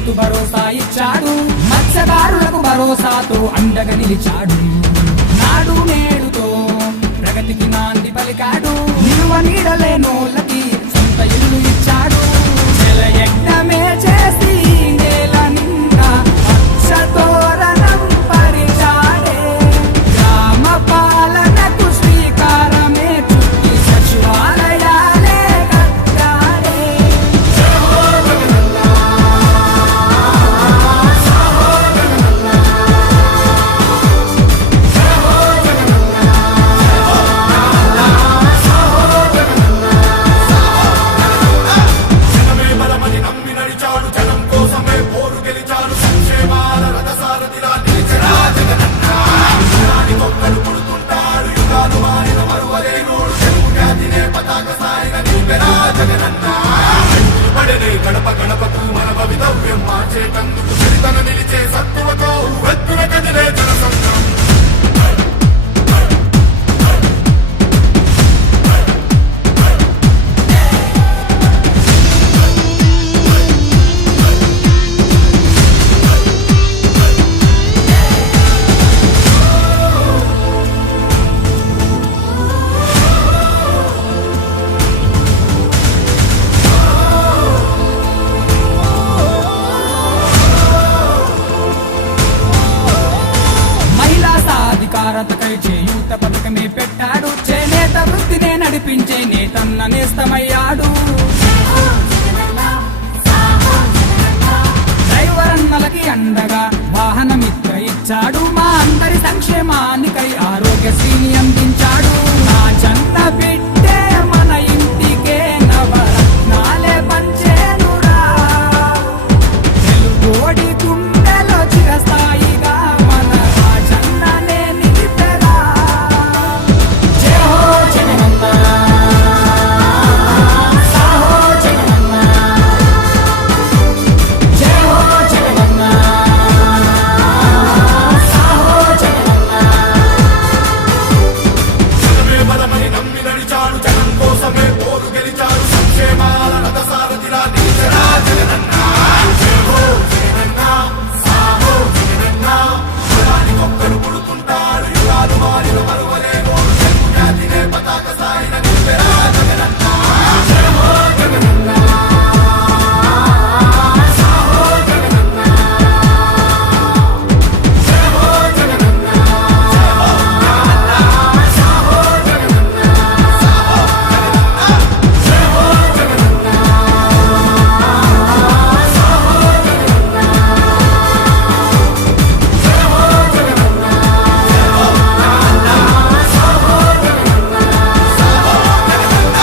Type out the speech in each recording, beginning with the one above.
రైతు భరోసా ఇచ్చాడు, మత్స్యకారులకు భరోసాతో అండగా నిలిచాడు. నాడు నేడుతో ప్రగతికి నాంది పలికాడు, నిలువ నీడలేనోళ్ళకి సొంత ఇల్లు ఇచ్చాడు. జలయజ్ఞమే చేసి నేల నిండా పచ్చతోరణం పరిచాడే, గ్రామ పాలనకు శ్రీకారమే చుట్టి సచివాలయాలే కట్టాడే. గడప గడపకు మన భవితవ్యం మార్చేటందుకు చరితన నిలిచే సత్తువతో వెత్తున కదిలే జనసంఘం. సాధికారతకై చేయూత పథకమే పెట్టాడు, చేనేత వృత్తినే నడిపించే నేతన్న నేస్తమయ్యాడు. డ్రైవరన్నలకి అండగా వాహనమిత్ర ఇచ్చాడు, మా అందరి సంక్షేమానికై ఆరోగ్యశ్రీని అందించాడు. నా చంద బిడ్డే మన ఇంటికే నవరత్నాలే పంచేనురా, తెలుగోడి గుండెలో చిరస్థాయిగా మన రాజన్ననే నిలిపెరా. జై హో జగనన్న, సాహో జగనన్న, జై హో జగనన్న, సాహో జగనన్న. జనమే బలమని నమ్మి నడిచాడు, జనం కోసమే పోరు గెలిచాడు, సంక్షేమాల రథసారథిలా నిలిచెరా జగనన్న. జై హో జగనన్న, సాహో జగనన్న, కులానికొక్కరు పుడుతుంటాడు, యుగాలు మారిన మరువలేనోడు, తెలుగు జాతినే పతాక సాయిన నిలిపెరా జగనన్న. జై హో జగనన్న, సాహో జగనన్న, జై హో జగనన్న, సాహో జగనన్న, జై హో జగనన్న, సాహో జగనన్న, జై హో జగనన్న, సాహో జగనన్న, సాహో జగనన్న.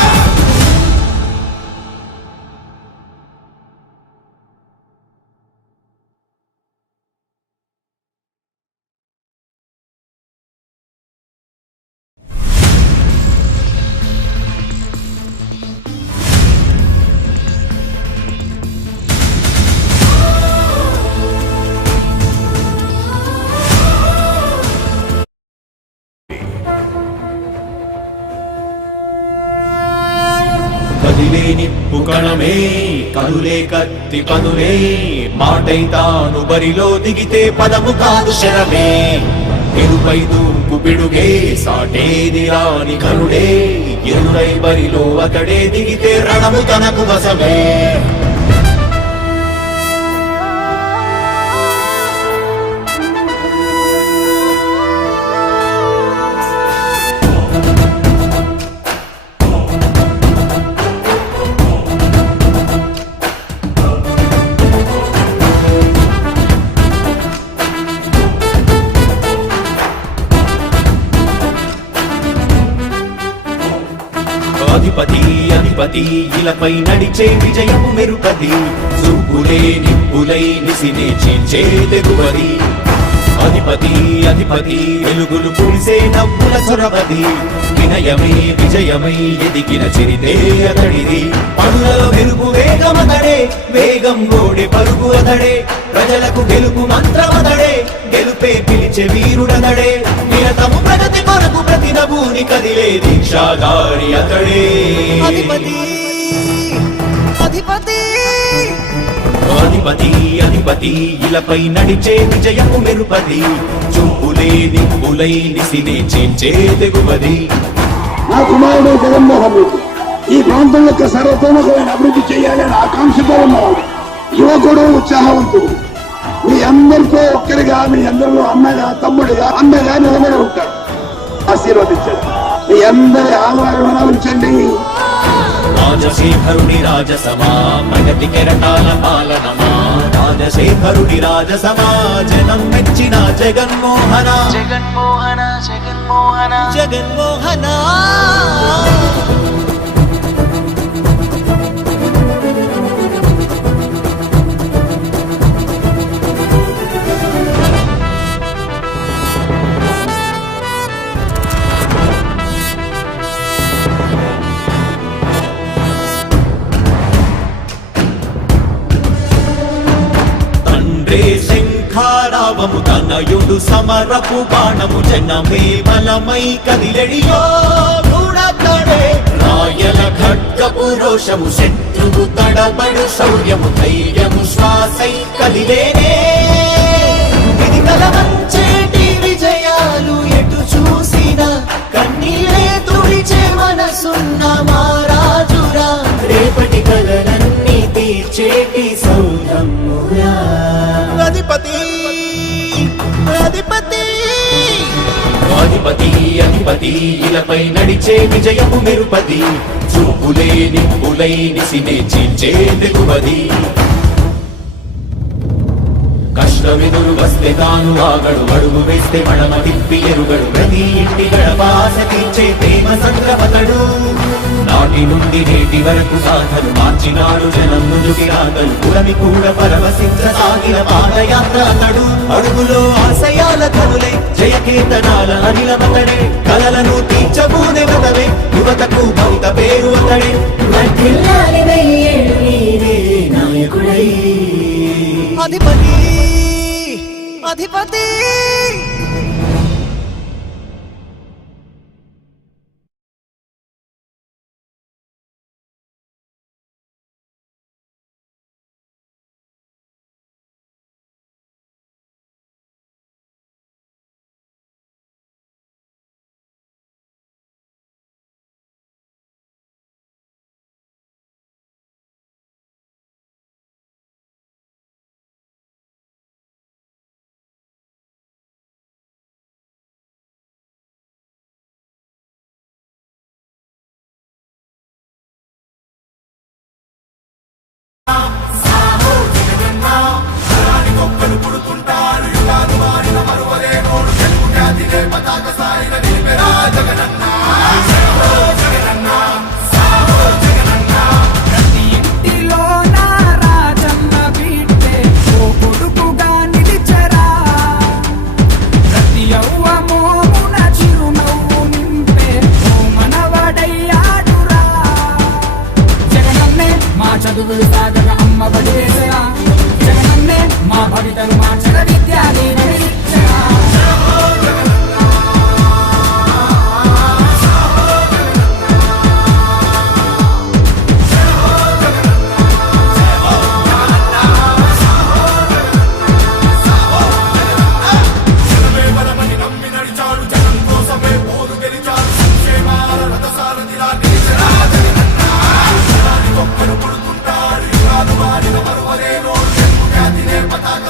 కదిలే నిప్పు కణమే కనులే కత్తి పనులే, మాటై తాను బరిలో దిగితే పదము కాదు శరమే. ఎరుపై దూకు పిడుగే సాటేది రాని కరుడే, ఎరుడై బరిలో అతడే దిగితే రణము తనకు వశమే. అధిపతి అధిపతి ఇలపై నడిచే విజయము మెరుపది, చూపులే నిప్పులై నిసినే చీల్చే తెగువది. అధిపతి అధిపతి వెలుగులు పూసే నవ్వుల చొరవది, వినయమై విజయమై ఎదిగిన చిరితే అతడిది. పనులలో వెలుగు వేగమతడే, వేగం గోడే పరుగు అతడే, ప్రజలకు గెలుపు మంత్రమతడే, గెలుపే పిలిచే వీరుడతడే. నిరతము ప్రగతి కొరకు ప్రతి నభూని కదిలే దీక్షాధారి అతడే. అధిపతి అధిపతి అధిపతి అధిపతి ఇలపై నడిచే విజయము మెరుపది చూపులే నిప్పులై నిసినే చేంచే తెగువది నా కుమారుడు జగన్మోహన్ రెడ్డి ఈ ప్రాంతం యొక్క సర్వతోముఖమైన అభివృద్ధి చేయాలని ఆకాంక్షతో ఉన్నవాడు, యువకుడు, ఉత్సాహవంతుడు. మీ అందరితో ఒక్కరిగా, మీ అందరిలో అన్నగా, తమ్ముడిగా, అన్నగా నిలబడి ఉంటాడు. ఆశీర్వదించండి, మీ అందరి ఆదరణ ఉంచండి. రాజశేఖరుడి రాజసమా ప్రగతి కెరటాల పాలనమా రాజశేఖరుడి రాజసమా జనం మెచ్చిన జగన్మోహన జగన్మోహన జగన్మోహన జగన్మోహన తండ్రే శంఖారావము తనయుడు సమరపు బాణము జనమే బలమై కదిలెడియో గూఢతడే రాయల ఖడ్గపు రోషము శత్రువు తడబడు శౌర్యము ధైర్యము శ్వాసై కదిలేనే ఇది కలవంచేటి విజయాలు ఎటు చూసిన కన్నీరే తుడిచే మనసున్న మారాజురా రేపటి కలలన్నీ తీర్చేటి సౌధమురా అధిపతి అధిపతి అధిపతి అధిపతి ఇలపై నడిచే విజయము మెరుపది చూపులే నిప్పులై నిసినే చీల్చే తెగువది కష్టమెదురు వస్తే తాను ఆగడు అడుగు వేస్తే మడమ తిప్పి ఎరుగడు ప్రతి ఇంటి గడపాస తీర్చే ప్రేమ సంద్రపతడు నాటి నుండి నేటి వరకు సాధలు మార్చినాడు జనం ముందుకి రాగలు పురమి కూడా పరవశించసాగిన పాదయాత్ర అతడు అడుగులో ఆశయాల కనులే జయకేతనాల అనిలమతడే కలలను తీర్చబూనే వదవే యువతకు భవిత పేరు అతడే వర్ధిల్లాలి వెయ్యేళ్ళు నీవే నాయకుడై. అధిపతి అధిపతి ఒక్కరు పుడుతుంటారు యుగాలు మారిన మరువలేనోడు తెలుగు జాతికే పతాక సాయిన నిలిపెరా జగనన్న జగనన్న సాహో జగనన్న ప్రతి ఇంటిలో నా రాజన్న బిడ్డే ఓ కొడుకుగా నిలిచరా. ప్రతి యవ్వమోమున చిరునవ్వు నింపే ఓ మనవడయ్యాడురా. జగనన్నే మా చదువులు సాగర అమ్మ బడి వేసరా. జగనన్నే మా భవితను మార్చగ విద్యా దీవెనిచ్చరా. జనమే బలమని నమ్మి నడిచాడు జగన్ కోసమే పోరు గెలిచాడు సంక్షేమాల రథసారథిలా నిలిచెరా జగనన్న ఒక్కరు పుడుతుంటాడు యుగాలు మారిన మరువలేనోడు తెలుగు జాతినే పతాక